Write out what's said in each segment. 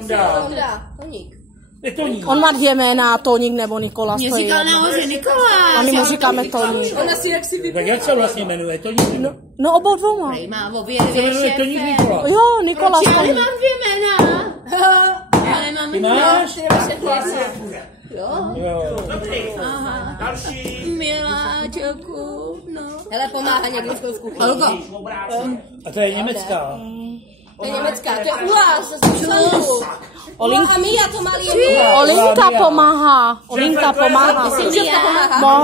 Toník. Je Toník. On má dvě jména, Toník nebo Nikolas. Mě říká nahoře Nikolas. A my mu říkáme Toník. Ona si jak si vypadá. Tak jak se vlastně jmenuje? Toník? No obou dvouma. Má obě Se dvě jmenuje Toník šéfe. Nikolas. Jo, Nikolas Já Toník. nemám dvě jména. Já nemám Ty jména. máš? Jo. Jo. Aha. Další. Miláčku, no. Hele, pomáhá někdo v kuchyni. Holko. A to je německá. To je německá, to je u vás, to je z Olinka. a Mia to malý Olinka pomáhá. Olinka pomáhá.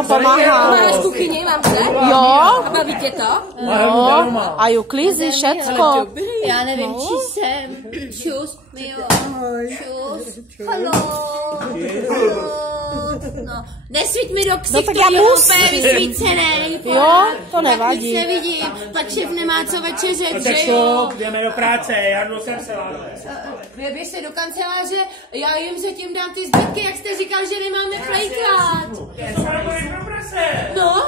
Pomáhá. Máš v kuchyni, mám se? Jo. A baví tě to? Jo. A ju klízy, všecko. Já nevím, či jsem. Čus, Mio. Čus. Haló. No. Nesvíť mi do ksichtu, tak já je musím. úplně vysvícenej. Jo, to nevadí. Tak nic nevidím, pak šéf nemá co večeřet, Tak že jo? to, jdeme do práce, Jarno jsem se Běž se do kanceláře, já jim zatím dám ty zbytky, jak jste říkal, že nemáme plejkrát. No?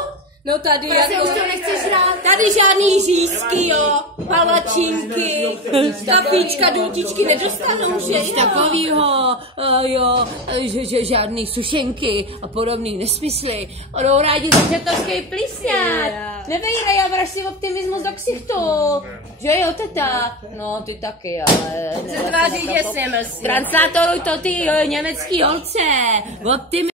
No tady, Prostě už to nechceš rád. tady žádný řízky, jo, palačinky, kapíčka, důtičky nedostanou, že Nic takovýho, jo, že žádný sušenky a podobný nesmysly. Budou rádi za čertovský plísňák. Nevejrej a vraž si optimismus do ksichtu. Že jo, teta? No, ty taky, ale... se tváří děsně, merci. Translátoruj to ty německý holce. Optimismus.